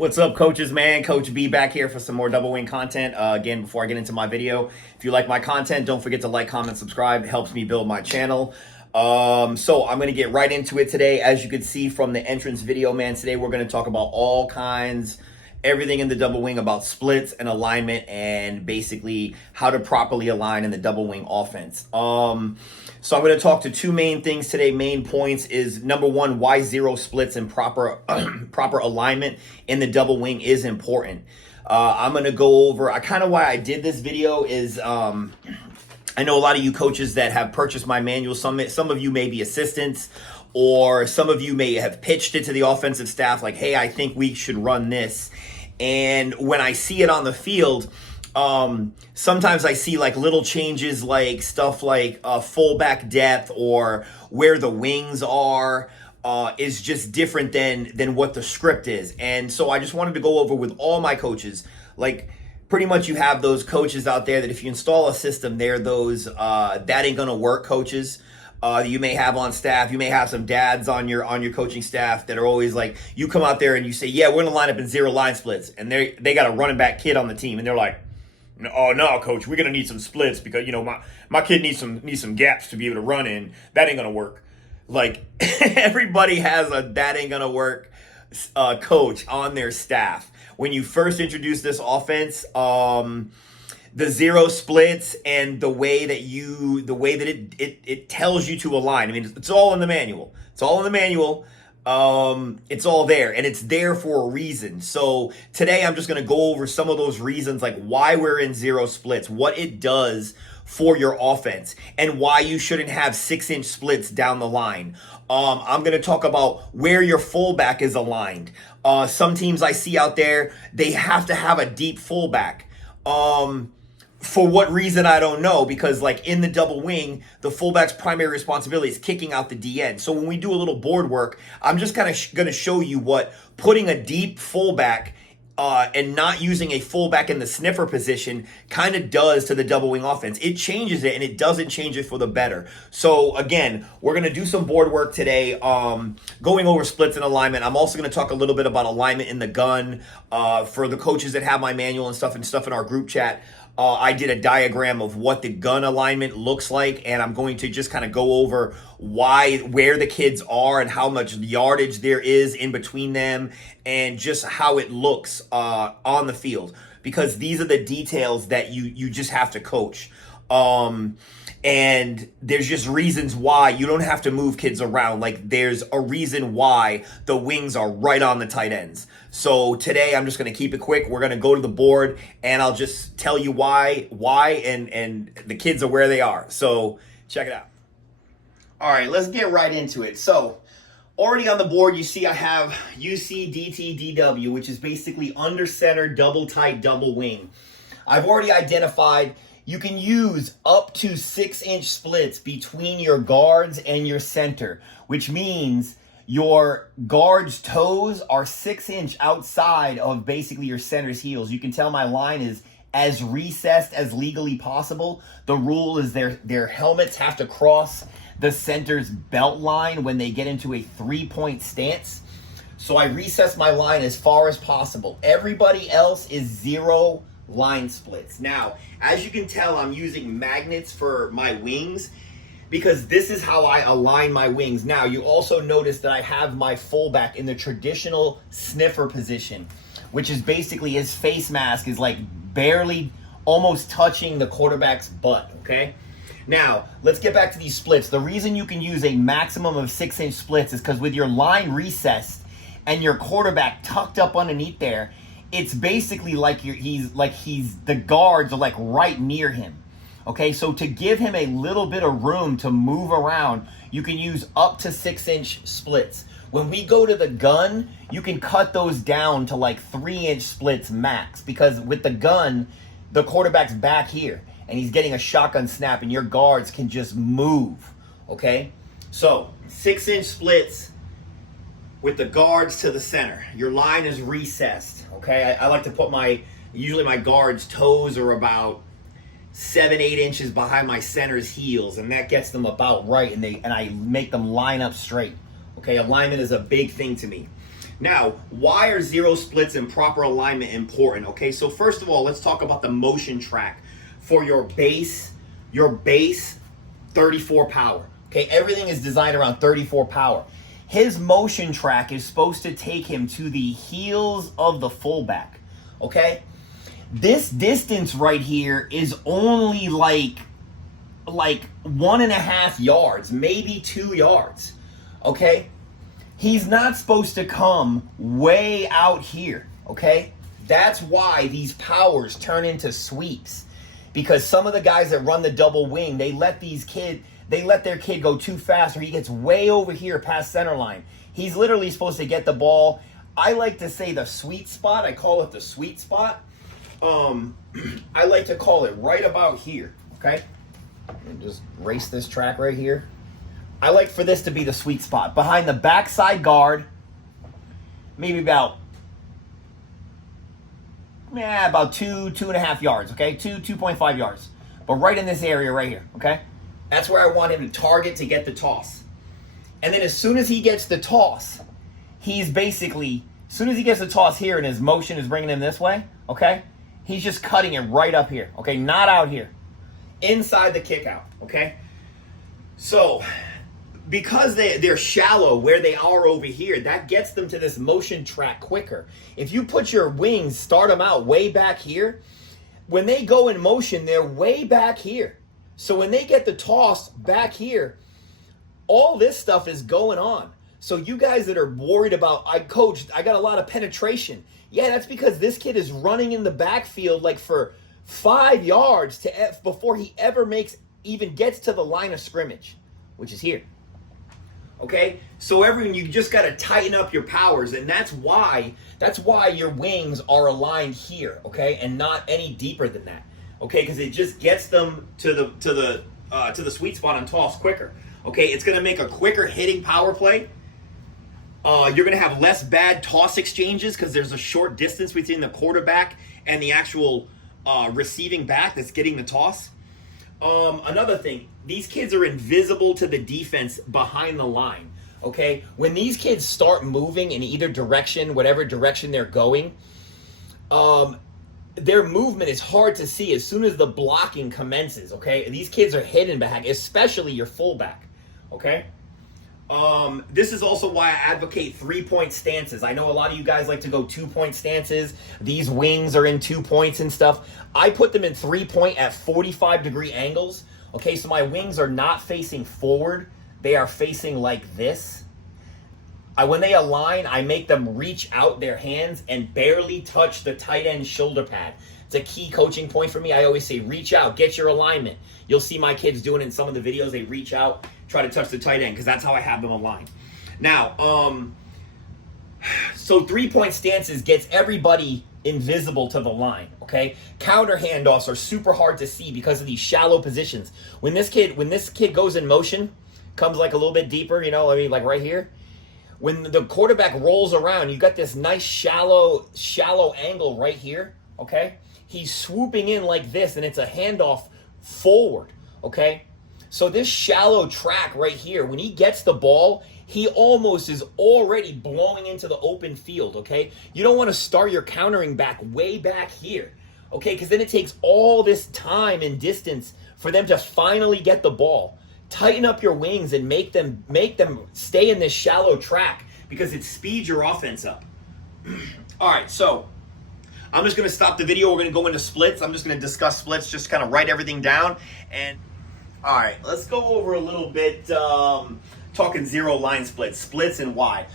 What's up, coaches, man? Coach B back here for some more double wing content. Again, before I get into my video, if you like my content, don't forget to like, comment, subscribe. It helps me build my channel. So I'm going to get right into it today. As you can see from the entrance video, man, today we're going to talk about all kinds, everything in the double wing about splits and alignment and basically how to properly align in the double wing offense. So I'm going to talk to two main things today. Main points is number one, why zero splits and proper alignment in the double wing is important. I'm going to go over why I did this video is I know a lot of you coaches that have purchased my manual. Some of you may be assistants, or some of you may have pitched it to the offensive staff like, hey, I think we should run this. And when I see it on the field, sometimes I see like little changes, like stuff like fullback depth or where the wings are is just different than what the script is. And so I just wanted to go over with all my coaches, like pretty much you have those coaches out there that if you install a system, they're those that ain't gonna work coaches. You may have on staff. You may have some dads on your coaching staff that are always like, you come out there and you say, yeah, we're gonna line up in zero line splits, and they got a running back kid on the team, and they're like, oh no, coach, we're gonna need some splits because my kid needs some gaps to be able to run in. That ain't gonna work. Like everybody has a that ain't gonna work coach on their staff. When you first introduce this offense, the zero splits and the way that it tells you to align. I mean, it's all in the manual. It's all in the manual. It's all there, and it's there for a reason. So today I'm just going to go over some of those reasons, like why we're in zero splits, what it does for your offense, and why you shouldn't have 6-inch splits down the line. I'm going to talk about where your fullback is aligned. Some teams I see out there, they have to have a deep fullback. For what reason, I don't know, because like in the double wing, the fullback's primary responsibility is kicking out the DN. So when we do a little board work, I'm just kind of going to show you what putting a deep fullback and not using a fullback in the sniffer position kind of does to the double wing offense. It changes it, and it doesn't change it for the better. So again, we're going to do some board work today, going over splits and alignment. I'm also going to talk a little bit about alignment in the gun for the coaches that have my manual and stuff in our group chat. I did a diagram of what the gun alignment looks like, and I'm going to just kind of go over where the kids are and how much yardage there is in between them and just how it looks on the field, because these are the details that you just have to coach. And there's just reasons why you don't have to move kids around. Like there's a reason why the wings are right on the tight ends. So today I'm just going to keep it quick. We're going to go to the board and I'll just tell you why and the kids are where they are. So check it out. All right, let's get right into it. So already on the board, you see I have UCDW, which is basically under center, double tight, double wing. I've already identified you can use up to 6-inch splits between your guards and your center, which means your guard's toes are 6-inch outside of basically your center's heels. You can tell my line is as recessed as legally possible. The rule is their helmets have to cross the center's belt line when they get into a 3-point stance. So I recess my line as far as possible. Everybody else is zero line splits. Now, as you can tell, I'm using magnets for my wings because this is how I align my wings. Now, you also notice that I have my fullback in the traditional sniffer position, which is basically his face mask is like barely almost touching the quarterback's butt, okay? Now, let's get back to these splits. The reason you can use a maximum of 6-inch splits is because with your line recessed and your quarterback tucked up underneath there, it's basically like the guards are like right near him. Okay, so to give him a little bit of room to move around, you can use up to 6-inch splits. When we go to the gun, you can cut those down to like 3-inch splits max, because with the gun, the quarterback's back here and he's getting a shotgun snap and your guards can just move. Okay, so 6-inch splits with the guards to the center. Your line is recessed. Okay, I like to put usually my guard's toes are about 7-8 inches behind my center's heels, and that gets them about right, and I make them line up straight. Okay, alignment is a big thing to me. Now, why are zero splits and proper alignment important? Okay, so first of all, let's talk about the motion track for your base 34 power. Okay, everything is designed around 34 power. His motion track is supposed to take him to the heels of the fullback. Okay, this distance right here is only like 1.5 yards, maybe 2 yards. Okay, he's not supposed to come way out here. Okay, that's why these powers turn into sweeps, because some of the guys that run the double wing, they let their kid go too fast, or he gets way over here past center line. He's literally supposed to get the ball. I like to say the sweet spot. I call it the sweet spot. I like to call it right about here. Okay, and just race this track right here. I like for this to be the sweet spot behind the backside guard, maybe about 2.5 yards. Okay, 2.5 yards, but right in this area right here. Okay, that's where I want him to target to get the toss. And then as soon as he gets the toss, he's basically, as soon as he gets the toss here and his motion is bringing him this way, okay, he's just cutting it right up here. Okay, not out here, inside the kick out. Okay, so because they're shallow where they are over here, that gets them to this motion track quicker. If you put your wings, start them out way back here, when they go in motion, they're way back here. So when they get the toss back here, all this stuff is going on. So you guys that are worried about, I got a lot of penetration. Yeah, that's because this kid is running in the backfield like for 5 yards before he ever even gets to the line of scrimmage, which is here. Okay, so everyone, you just got to tighten up your powers, and that's why your wings are aligned here, okay, and not any deeper than that, okay, because it just gets them to the sweet spot on toss quicker. Okay, it's going to make a quicker hitting power play. You're going to have less bad toss exchanges because there's a short distance between the quarterback and the actual receiving back that's getting the toss. Another thing, these kids are invisible to the defense behind the line. Okay, when these kids start moving in either direction, whatever direction they're going, their movement is hard to see as soon as the blocking commences. Okay, these kids are hidden back, especially your fullback. Okay, this is also why I advocate 3-point stances. I know a lot of you guys like to go 2-point stances. These wings are in 2 points and stuff. I put them in 3-point at 45-degree angles. Okay, so my wings are not facing forward. They are facing like this. When they align, I make them reach out their hands and barely touch the tight end shoulder pad. It's a key coaching point for me. I always say, reach out, get your alignment. You'll see my kids doing it in some of the videos. They reach out, try to touch the tight end, because that's how I have them aligned. Now, so 3-point stances gets everybody invisible to the line, okay? Counter handoffs are super hard to see because of these shallow positions. When this kid goes in motion, comes like a little bit deeper, you know, I mean, like right here. When the quarterback rolls around, you got this nice shallow angle right here, okay? He's swooping in like this, and it's a handoff forward, okay? So this shallow track right here, when he gets the ball, he almost is already blowing into the open field, okay? You don't want to start your countering back way back here, okay? Because then it takes all this time and distance for them to finally get the ball. Tighten up your wings and make them stay in this shallow track, because it speeds your offense up. All right, so I'm just going to stop the video. We're going to go into splits. I'm just going to discuss splits, just kind of write everything down. And all right, let's go over a little bit talking zero line splits and why.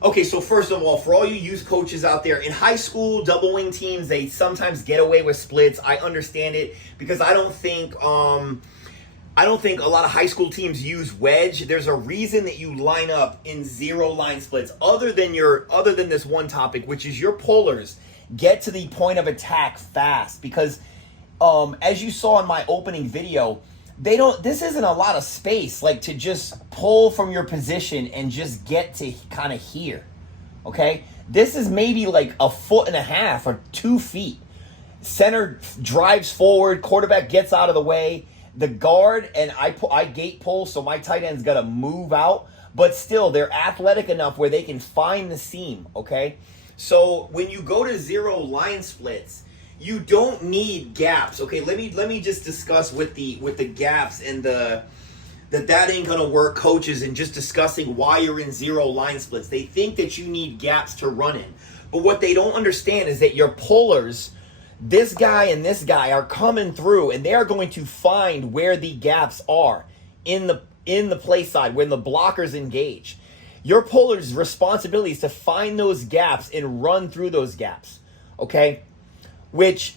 Okay, so first of all, for all you youth coaches out there, in high school, double wing teams, they sometimes get away with splits. I understand it, because I don't think a lot of high school teams use wedge. There's a reason that you line up in zero line splits, other than this one topic, which is your pullers get to the point of attack fast, because as you saw in my opening video, this isn't a lot of space, like to just pull from your position and just get to kind of here. Okay, this is maybe like 1.5 feet or 2 feet. Center drives forward, quarterback gets out of the way. The guard, and I gate pull, so my tight end's got to move out. but still they're athletic enough where they can find the seam, okay? So when you go to zero line splits, you don't need gaps, okay? Let me just discuss with the gaps and that ain't gonna work coaches and just discussing why you're in zero line splits. They think that you need gaps to run in. But what they don't understand is that your pullers, this guy and this guy, are coming through and they are going to find where the gaps are in the play side when the blockers engage. Your puller's responsibility is to find those gaps and run through those gaps, okay? Which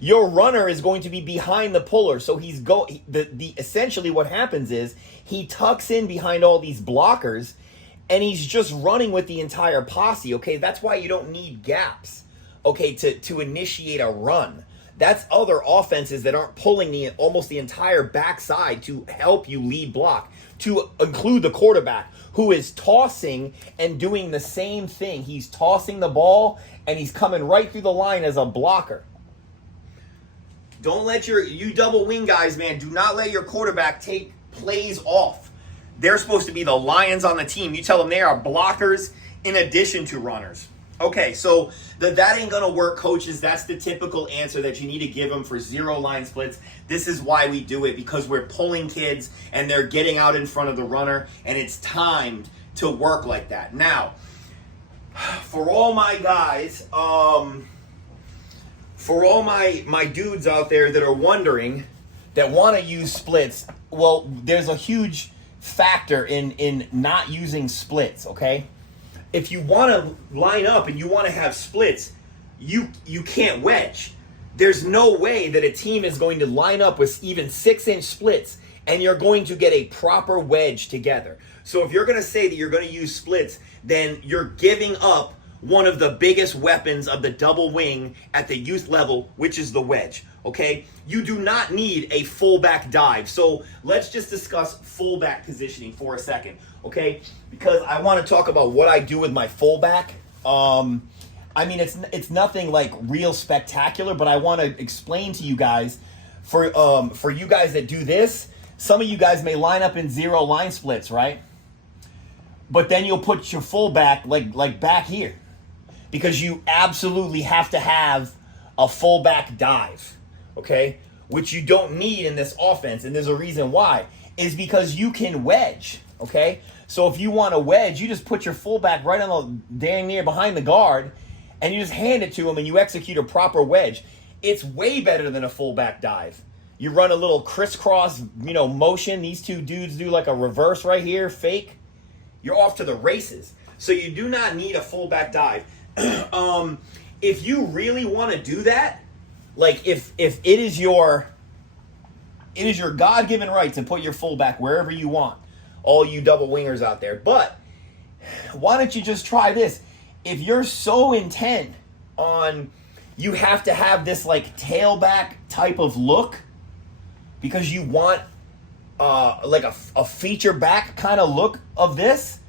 your runner is going to be behind the puller, so essentially what happens is he tucks in behind all these blockers and he's just running with the entire posse, okay? That's why you don't need gaps, okay, to initiate a run. That's other offenses that aren't pulling almost the entire backside to help you lead block, to include the quarterback who is tossing and doing the same thing. He's tossing the ball and he's coming right through the line as a blocker. Don't let you double wing guys, man, do not let your quarterback take plays off. They're supposed to be the lions on the team. You tell them they are blockers in addition to runners. Okay, so that ain't gonna work, coaches. That's the typical answer that you need to give them for zero line splits. This is why we do it, because we're pulling kids and they're getting out in front of the runner, and it's timed to work like that. Now, for all my guys, for all my dudes out there that are wondering, that want to use splits, well, there's a huge factor in not using splits, okay? If you want to line up and you want to have splits, you can't wedge. There's no way that a team is going to line up with even 6-inch splits and you're going to get a proper wedge together. So if you're going to say that you're going to use splits, then you're giving up one of the biggest weapons of the double wing at the youth level, which is the wedge, okay? You do not need a fullback dive. So let's just discuss fullback positioning for a second, okay? Because I want to talk about what I do with my fullback. I mean, it's nothing like real spectacular, but I want to explain to you guys, for you guys that do this, some of you guys may line up in zero line splits, right? But then you'll put your fullback like back here, because you absolutely have to have a fullback dive, okay? Which you don't need in this offense, and there's a reason why. Is because you can wedge, okay? So if you want to wedge, you just put your fullback right on the dang near behind the guard, and you just hand it to him, and you execute a proper wedge. It's way better than a fullback dive. You run a little crisscross, motion. These two dudes do like a reverse right here, fake. You're off to the races. So you do not need a fullback dive. If you really want to do that, like if it is your God-given right to put your fullback wherever you want, all you double wingers out there. But why don't you just try this? If you're so intent on you have to have this like tailback type of look because you want like a feature back kind of look of this,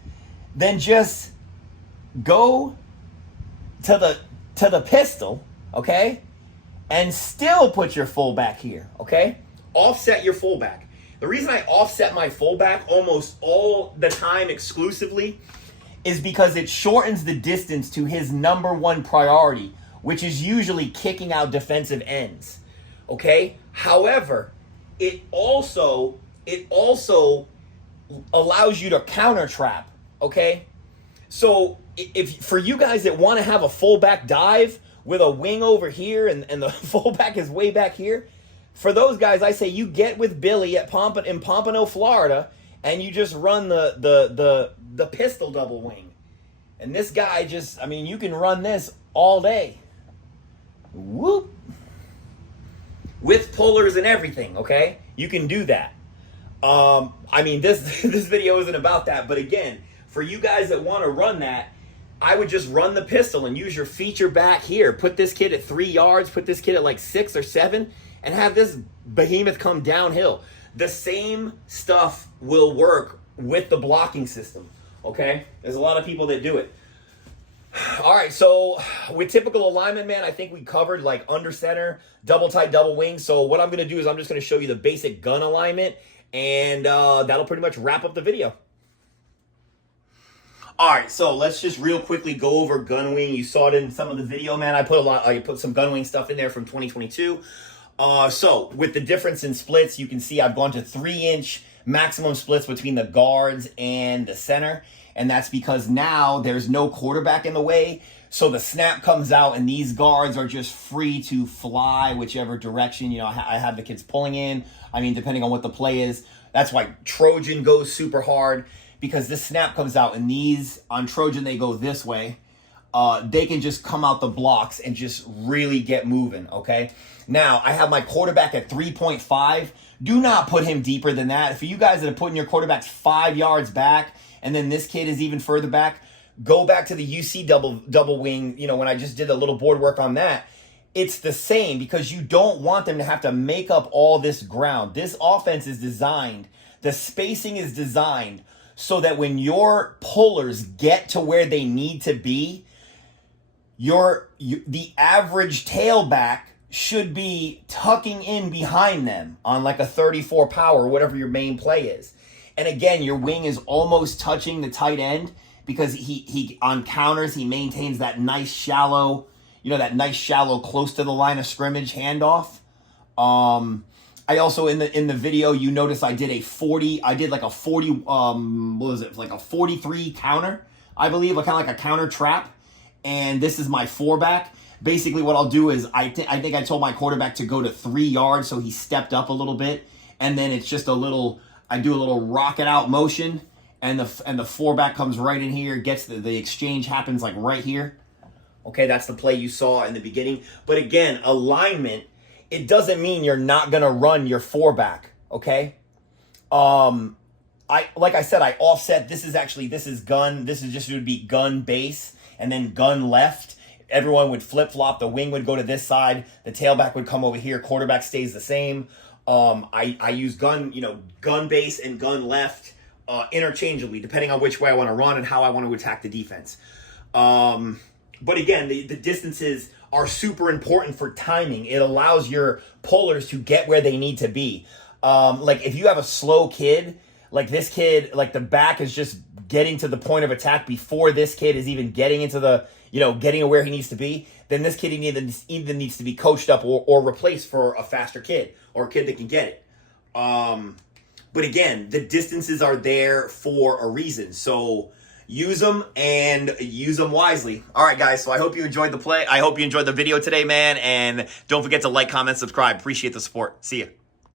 then just go to the pistol, okay? And still put your fullback here, okay? Offset your fullback. The reason I offset my fullback almost all the time exclusively is because it shortens the distance to his number one priority, which is usually kicking out defensive ends, okay? However, it also allows you to counter trap, okay? So if for you guys that want to have a fullback dive with a wing over here and the fullback is way back here, for those guys, I say you get with Billy in Pompano, Florida, and you just run the pistol double wing. And this guy you can run this all day. Whoop. With pullers and everything, okay? You can do that. This video isn't about that, but again, for you guys that want to run that, I would just run the pistol and use your feature back here. Put this kid at 3 yards, put this kid at like 6 or 7, and have this behemoth come downhill. The same stuff will work with the blocking system, okay? There's a lot of people that do it. All right, so with typical alignment, man, I think we covered like under center, double tight, double wing. So what I'm going to do is I'm just going to show you the basic gun alignment, and that'll pretty much wrap up the video. All right, so let's just real quickly go over gunwing. You saw it in some of the video, man. I put some gunwing stuff in there from 2022. So with the difference in splits, you can see I've gone to 3-inch maximum splits between the guards and the center. And that's because now there's no quarterback in the way. So the snap comes out and these guards are just free to fly whichever direction. You know, I have the kids pulling in. I mean, depending on what the play is. That's why Trojan goes super hard, because this snap comes out and these on Trojan, they go this way. They can just come out the blocks and just really get moving, okay? Now, I have my quarterback at 3.5. Do not put him deeper than that. For you guys that are putting your quarterbacks 5 yards back, and then this kid is even further back, go back to the UC double wing, you know, when I just did a little board work on that. It's the same, because you don't want them to have to make up all this ground. This offense is designed, the spacing is designed so that when your pullers get to where they need to be, the average tailback should be tucking in behind them on like a 34 power or whatever your main play is. And again, your wing is almost touching the tight end, because he on counters, he maintains that nice shallow, you know, that nice shallow close to the line of scrimmage handoff. I also in the video, you notice I did like a 40 what was it, like a 43 counter, I believe, kind of like a counter trap. And this is my fullback. Basically what I'll do is I think I told my quarterback to go to 3 yards, so he stepped up a little bit, and then it's just I do a little rocket out motion, and the fullback comes right in here, gets the exchange happens like right here. Okay, that's the play you saw in the beginning. But again, alignment, it doesn't mean you're not gonna run your fullback, okay? Like I said, I offset. This is gun. This is just would be gun base and then gun left. Everyone would flip flop. The wing would go to this side. The tailback would come over here. Quarterback stays the same. I use gun base and gun left interchangeably, depending on which way I want to run and how I want to attack the defense. But again, the distances are super important for timing. It allows your pullers to get where they need to be. Like if you have a slow kid, like this kid, like the back is just getting to the point of attack before this kid is even getting into the, getting to where he needs to be, then this kid either needs to be coached up or replaced for a faster kid or a kid that can get it. But again, the distances are there for a reason. So use them and use them wisely. All right, guys. So I hope you enjoyed the play. I hope you enjoyed the video today, man. And don't forget to like, comment, subscribe. Appreciate the support. See ya.